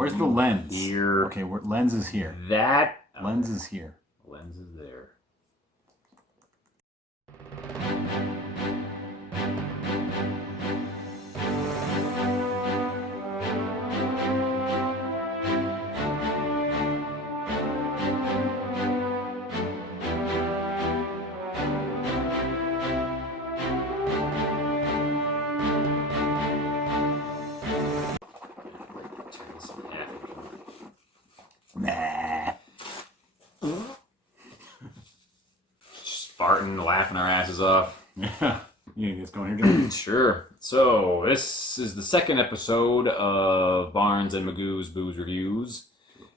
Where's the lens? Here. Okay, lens is here. Lens is here. Lens is there. Nah. Just farting, laughing our asses off. Yeah. You guys going here, Jonny? Sure. So, this is the second episode of Barnes and McGoo's Booze Reviews.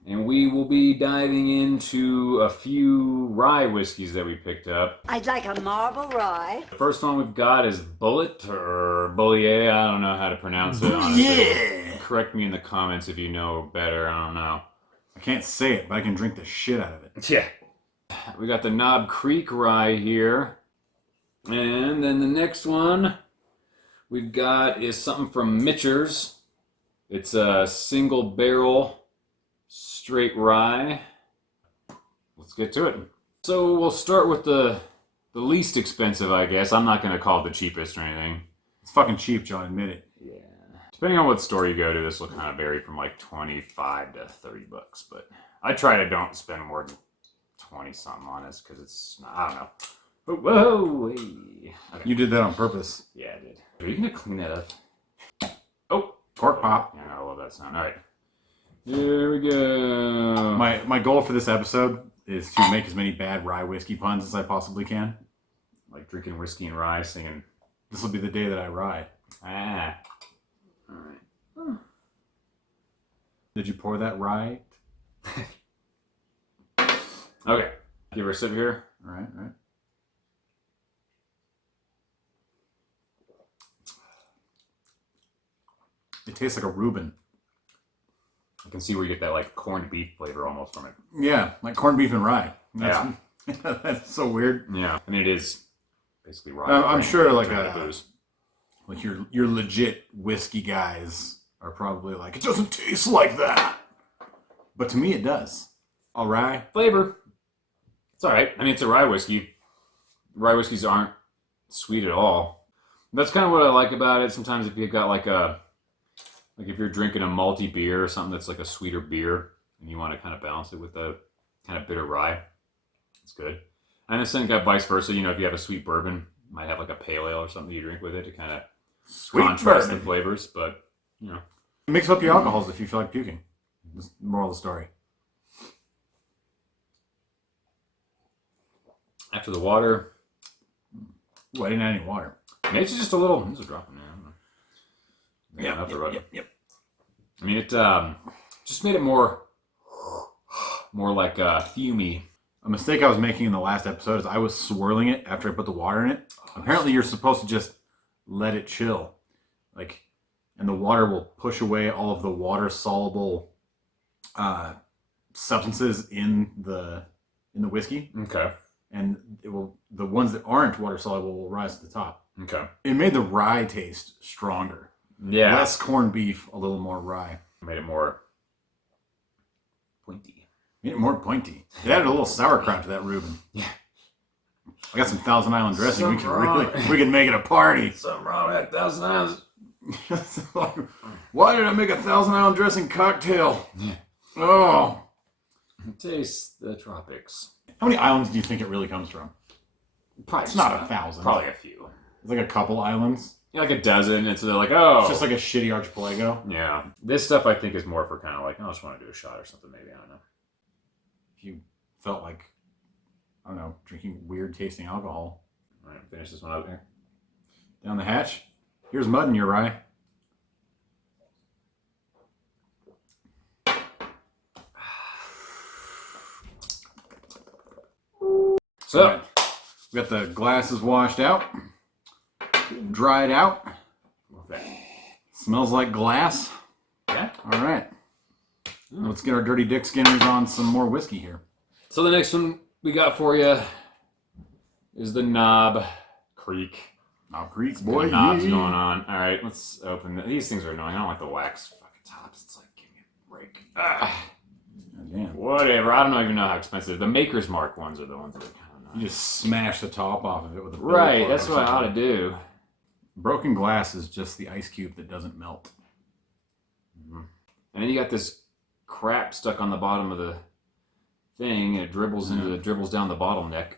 And we will be diving into a few rye whiskeys that we picked up. I'd like a marble rye. The first one we've got is Bulleit, or Bulleit. I don't know how to pronounce it, honestly. Yeah. Correct me in the comments if you know better. I don't know. I can't say it, but I can drink the shit out of it. Yeah. We got the Knob Creek rye here. And then the next one we've got is something from Michter's. It's a single barrel straight rye. Let's get to it. So we'll start with the least expensive, I guess. I'm not going to call it the cheapest or anything. It's fucking cheap, John, admit it. Yeah. Depending on what store you go to, this will kind of vary from like 25 to 30 bucks. But I try to don't spend more than 20 something on this because it's, I don't know. But whoa, hey. Okay. You did that on purpose. Yeah, I did. Are you going to clean that up? Oh. Cork pop. Yeah, I love that sound. All right. Here we go. My goal for this episode is to make as many bad rye whiskey puns as I possibly can. Like drinking whiskey and rye, singing. This will be the day that I rye. Ah. All right. Did you pour that rye? Okay. Give her a sip here. All right, all right. It tastes like a Reuben. I can see where you get that like corned beef flavor almost from it. Yeah, like corned beef and rye. Yeah. That's so weird. Yeah. I mean, it is basically rye. I'm sure like booze. Like your legit whiskey guys are probably like, it doesn't taste like that. But to me it does. All rye. Flavor. It's all right. I mean, it's a rye whiskey. Rye whiskeys aren't sweet at all. That's kind of what I like about it. Sometimes if you've got like if you're drinking a malty beer or something that's like a sweeter beer and you want to kind of balance it with a kind of bitter rye, it's good. And the same got vice versa. You know, if you have a sweet bourbon, you might have like a pale ale or something you drink with it to kind of contrast the flavors. But, you know. Mix up your alcohols if you feel like puking. That's the moral of the story. After the water. Ooh, I didn't add any water. Maybe it's just a little. There's a drop in there. I don't know. Yep. I mean, it just made it more like fumey. A mistake I was making in the last episode is I was swirling it after I put the water in it. Apparently you're supposed to just let it chill. And the water will push away all of the water-soluble substances in the whiskey. Okay. And the ones that aren't water-soluble will rise to the top. Okay. It made the rye taste stronger. Yeah. Less corned beef, a little more rye. Made it more pointy. Made it more pointy. It added a little sauerkraut to that Reuben. Yeah. I got some Thousand Island dressing. We could make it a party. Something wrong with that Thousand Islands. Why did I make a Thousand Island dressing cocktail? Yeah. Oh. Taste the tropics. How many islands do you think it really comes from? Probably it's not 1,000. Probably a few. It's like a couple islands. Yeah, like a dozen, and so they're like, oh. It's just like a shitty archipelago. Yeah. This stuff I think is more for kind of like, I just want to do a shot or something, maybe. I don't know. If you felt like, I don't know, drinking weird tasting alcohol. All right, finish this one up here. Down the hatch. Here's mud in your rye. So, right. We got the glasses washed out, dried out. Okay. Smells like glass. Yeah. All right. Let's get our dirty dick skinners on some more whiskey here. So the next one we got for you is the Knob Creek. Knob Creek, boy. Knobs going on. All right, let's open it. These things are annoying. I don't like the wax fucking tops. It's like getting it break. Oh, damn. Whatever. I don't even know how expensive. The Maker's Mark ones are the ones that are kind of nice. You just smash the top off of it with a billy Right, club that's or what I ought to something. do. Broken glass is just the ice cube that doesn't melt. And then you got this crap stuck on the bottom of the thing, and it dribbles down the bottleneck.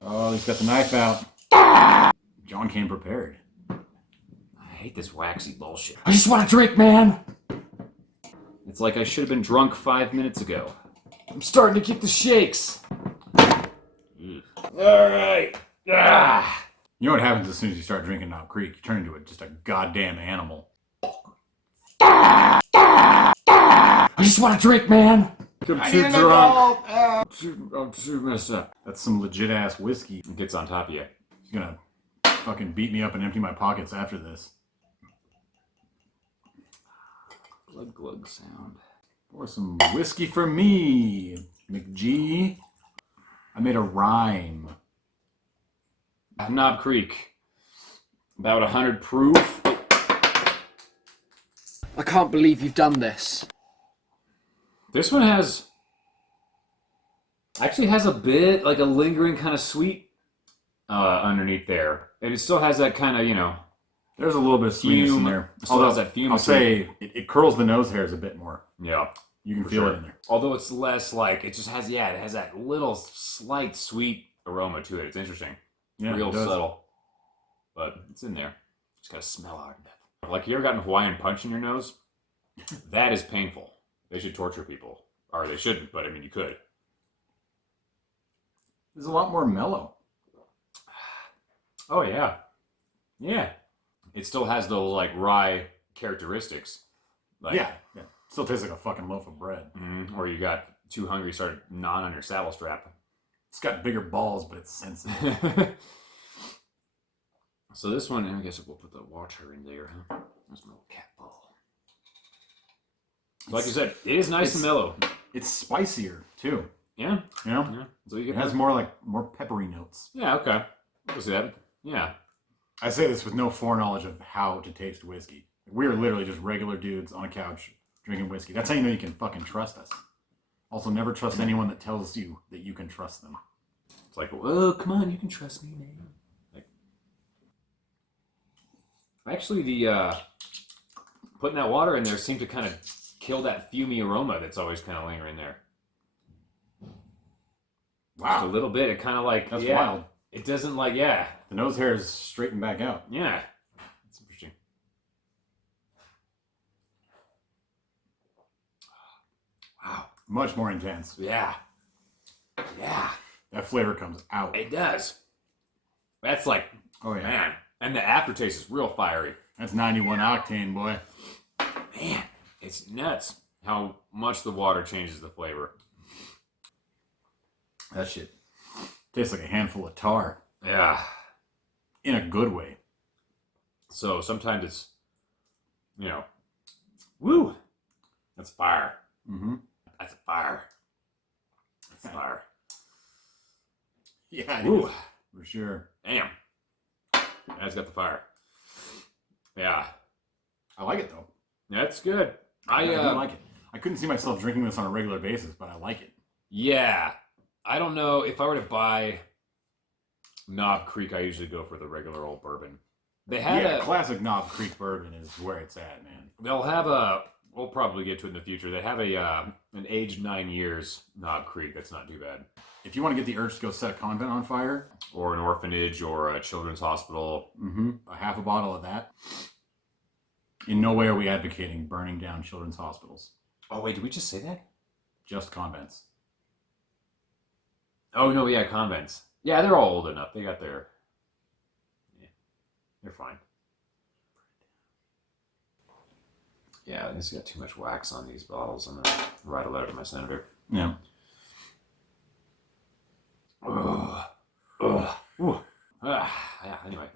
Oh, he's got the knife out. John came prepared. I hate this waxy bullshit. I just want to drink, man! It's like I should have been drunk 5 minutes ago. I'm starting to get the shakes. Alright. Ah. You know what happens as soon as you start drinking Knob Creek? You turn into just a goddamn animal. I just want to drink, man! I'm too drunk. I'm too messed up. That's some legit ass whiskey. It gets on top of you. He's gonna fucking beat me up and empty my pockets after this. Glug glug sound. Pour some whiskey for me, McGee. I made a rhyme. Knob Creek. About 100 proof. I can't believe you've done this. This one actually has a bit, like a lingering kind of sweet underneath there. And it still has that kind of, There's a little bit of sweetness in Fume. there. Still has that fume I'll to it. say it curls the nose hairs a bit more. Yeah. You can For feel sure. it in there. Although it's less like, it has that little slight sweet aroma to it. It's interesting. Yeah, Real it does. subtle. But it's in there. Just gotta smell out of it. Like, you ever gotten Hawaiian punch in your nose? That is painful. They should torture people. Or they shouldn't, but I mean, you could. It's a lot more mellow. Oh, yeah. Yeah. It still has those, like, rye characteristics. Like, Yeah. Still tastes like a fucking loaf of bread. Or you got too hungry, started gnawing on your saddle strap. It's got bigger balls, but it's sensitive. So this one, I guess we'll put the water in there, huh? There's my little cat ball. Like you said, it is nice and mellow. It's spicier too. Yeah? You know? Yeah. So you It get has more peppery notes. Yeah, okay. We'll see that. Yeah. I say this with no foreknowledge of how to taste whiskey. We are literally just regular dudes on a couch drinking whiskey. That's how you know you can fucking trust us. Also, never trust anyone that tells you that you can trust them. It's like, oh, come on, you can trust me, man. Actually, the putting that water in there seemed to kind of kill that fumey aroma that's always kind of lingering there. Wow. Just a little bit. It kind of like, That's wild. It doesn't like, The nose hairs straighten back out. Yeah. That's interesting. Wow. Much more intense. Yeah. Yeah. That flavor comes out. It does. That's like, Oh yeah. man. And the aftertaste is real fiery. That's 91 octane, boy. Man, it's nuts how much the water changes the flavor. That shit tastes like a handful of tar. Yeah. In a good way. So sometimes it's, woo, that's fire. Mm-hmm. That's a fire. That's a fire. Yeah, it Woo. is, for sure. Damn. That's got the fire. Yeah. I like it though. That's good. I do like it. I couldn't see myself drinking this on a regular basis, but I like it. Yeah. I don't know if I were to buy Knob Creek, I usually go for the regular old bourbon. They had classic Knob Creek bourbon is where it's at, man. They'll have we'll probably get to it in the future. They have an aged 9 years Knob Creek. That's not too bad. If you want to get the urge to go set a convent on fire, Or an orphanage or a children's hospital. a half a bottle of that. In no way are we advocating burning down children's hospitals. Oh, wait, did we just say that? Just convents. Oh, no, yeah, convents. Yeah, they're all old enough. They got their... Yeah, they're fine. Yeah, this got too much wax on these bottles. I'm going to write a letter to my senator. Yeah. Ugh. Ugh. Ooh. Yeah, anyway.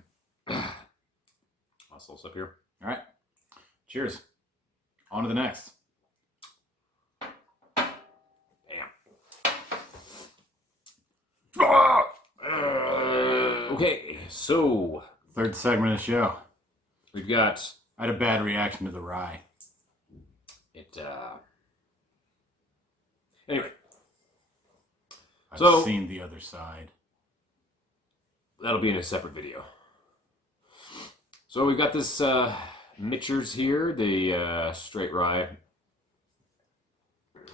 Muscle up here. All right. Cheers. On to the next. Okay, so Third segment of the show. we've got I had a bad reaction to the rye. it. Anyway, I've seen the other side. that'll be in a separate video. So we've got this Michter's here, the straight rye.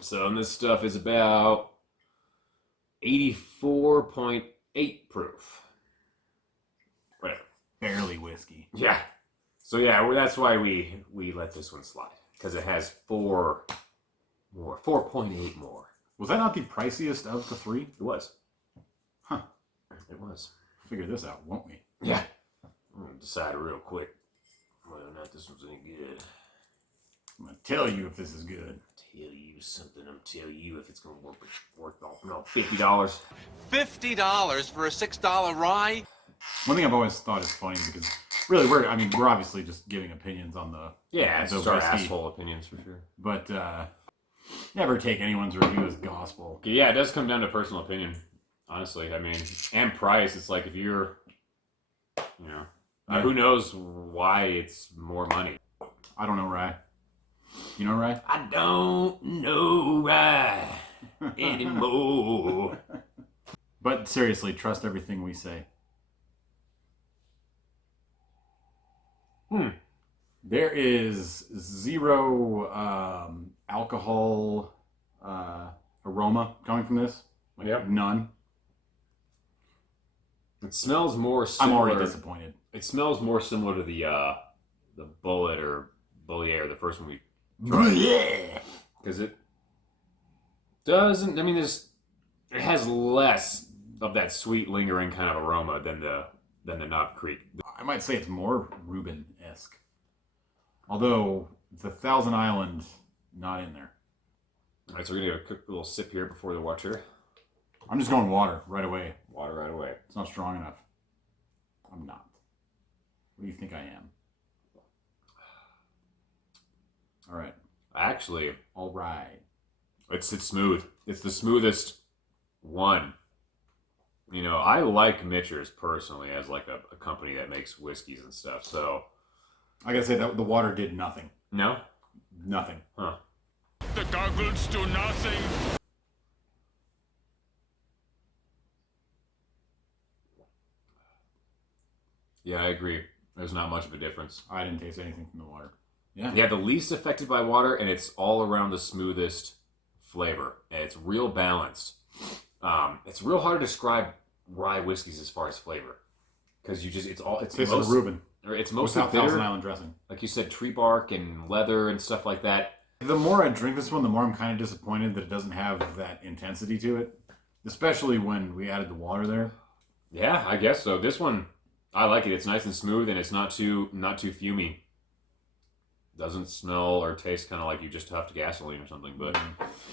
So and this stuff is about 84.8 proof. Whatever. Barely whiskey. Yeah. So yeah, well, that's why we let this one slide. Because it has 4.8 more. Was that not the priciest of the three? It was. Huh. It was. Figure this out, won't we? Yeah. I'm going to decide real quick whether or not this one's any good. I'm going to tell you if this is good. Tell you something. I'm tell you if it's going to worth off. No, $50. $50 for a $6 rye? One thing I've always thought is funny because really we're obviously just giving opinions on the it's the just our whiskey, asshole opinions for sure. but never take anyone's review as gospel. Yeah, it does come down to personal opinion, honestly. I mean, and price. It's like if you're, who knows why it's more money. I don't know rye. You know rye? I don't know rye anymore. But seriously, trust everything we say. There is zero alcohol aroma coming from this. Yep. None. It smells more I'm similar. already disappointed. It smells more similar to the Bulleit or Bulleit, the first one we because it doesn't. I mean, it has less of that sweet, lingering kind of aroma than the Knob Creek. I might say it's more Reuben-esque. Although the Thousand Island, not in there. All right, so we're gonna get a quick little sip here before the watcher. I'm just going water right away. Water right away. It's not strong enough. I'm not. What do you think I am? All right. Actually, All right. it's smooth. It's the smoothest one. I like Michter's personally as like a company that makes whiskeys and stuff. So I gotta say that the water did nothing. no, Nothing. huh? The goggles do nothing. Yeah, I agree. There's not much of a difference. I didn't taste anything from the water. Yeah. Yeah, the least affected by water, and it's all around the smoothest flavor, and it's real balanced. It's real hard to describe rye whiskeys as far as flavor because it's Tastes like Reuben. It's mostly Without Thousand bitter, Island dressing. like you said, tree bark and leather and stuff like that. The more I drink this one, the more I'm kind of disappointed that it doesn't have that intensity to it. Especially when we added the water there. Yeah, I guess so. This one, I like it. It's nice and smooth, and it's not too fumy. Doesn't smell or taste kind of like you just huffed gasoline or something. But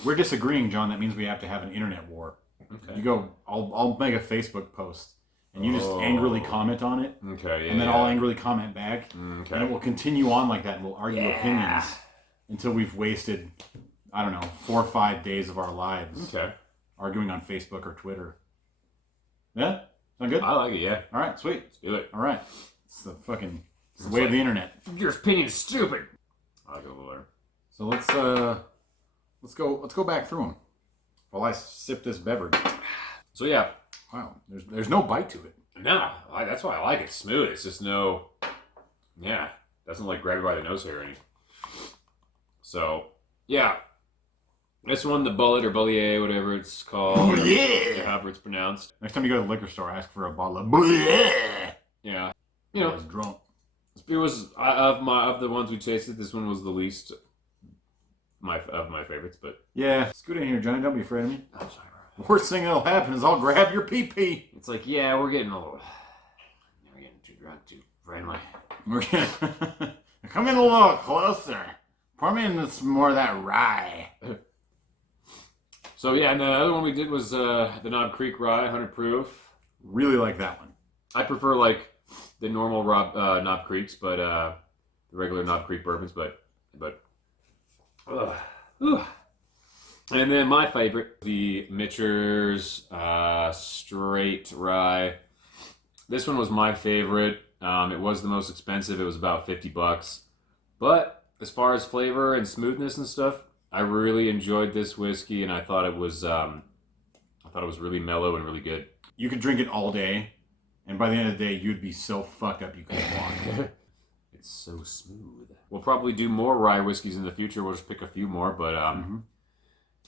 We're disagreeing, John. That means we have to have an internet war. okay, You go, I'll make a Facebook post, and you just angrily comment on it, okay, yeah, and then yeah. I'll angrily comment back, Okay. and it will continue on like that, and we'll argue Yeah. opinions until we've wasted, 4 or 5 days of our lives Okay, arguing on Facebook or Twitter. Yeah? Sound good? I like it. Yeah, All right, sweet. let's do it. All right. It's the way of the internet. Your opinion is stupid. I like it over there. So let's go back through them while I sip this beverage. So yeah, Wow, there's no bite to it. no, that's why I like it. Smooth. It's just doesn't like grab you by the nose hair or anything. So yeah, this one, the Bulleit or Bulleit, whatever it's called, however it's pronounced. Next time you go to the liquor store, ask for a bottle of Bulleit. Yeah, I was drunk. it was of the ones we tasted. This one was the least of my favorites, but Yeah, scoot in here, Johnny. Don't be afraid of me. I'm sorry. The worst thing that'll happen is I'll grab your pee-pee. It's like we're getting too drunk, too friendly. We're gonna come in a little closer. Pour me in some more of that rye. So yeah, and the other one we did was the Knob Creek Rye, 100 proof. Really like that one. I prefer like the normal Knob Creeks, but the regular Knob Creek bourbons, but. And then my favorite, the Michter's Straight Rye. This one was my favorite. It was the most expensive. It was about $50, but as far as flavor and smoothness and stuff, I really enjoyed this whiskey, and I thought it was really mellow and really good. You could drink it all day, and by the end of the day, you'd be so fucked up you couldn't walk. It's so smooth. We'll probably do more rye whiskeys in the future. We'll just pick a few more, but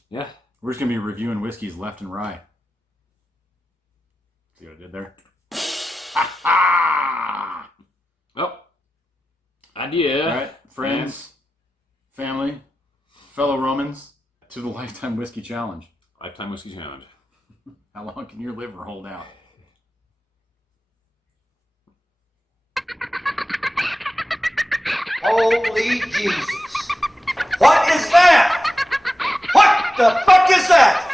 yeah. We're just going to be reviewing whiskeys left and right. See what I did there? Oh, idea. All right, friends, family, fellow Romans, to the Lifetime Whiskey Challenge. Lifetime Whiskey Challenge. How long can your liver hold out? Holy Jesus. What is that? What the fuck is that?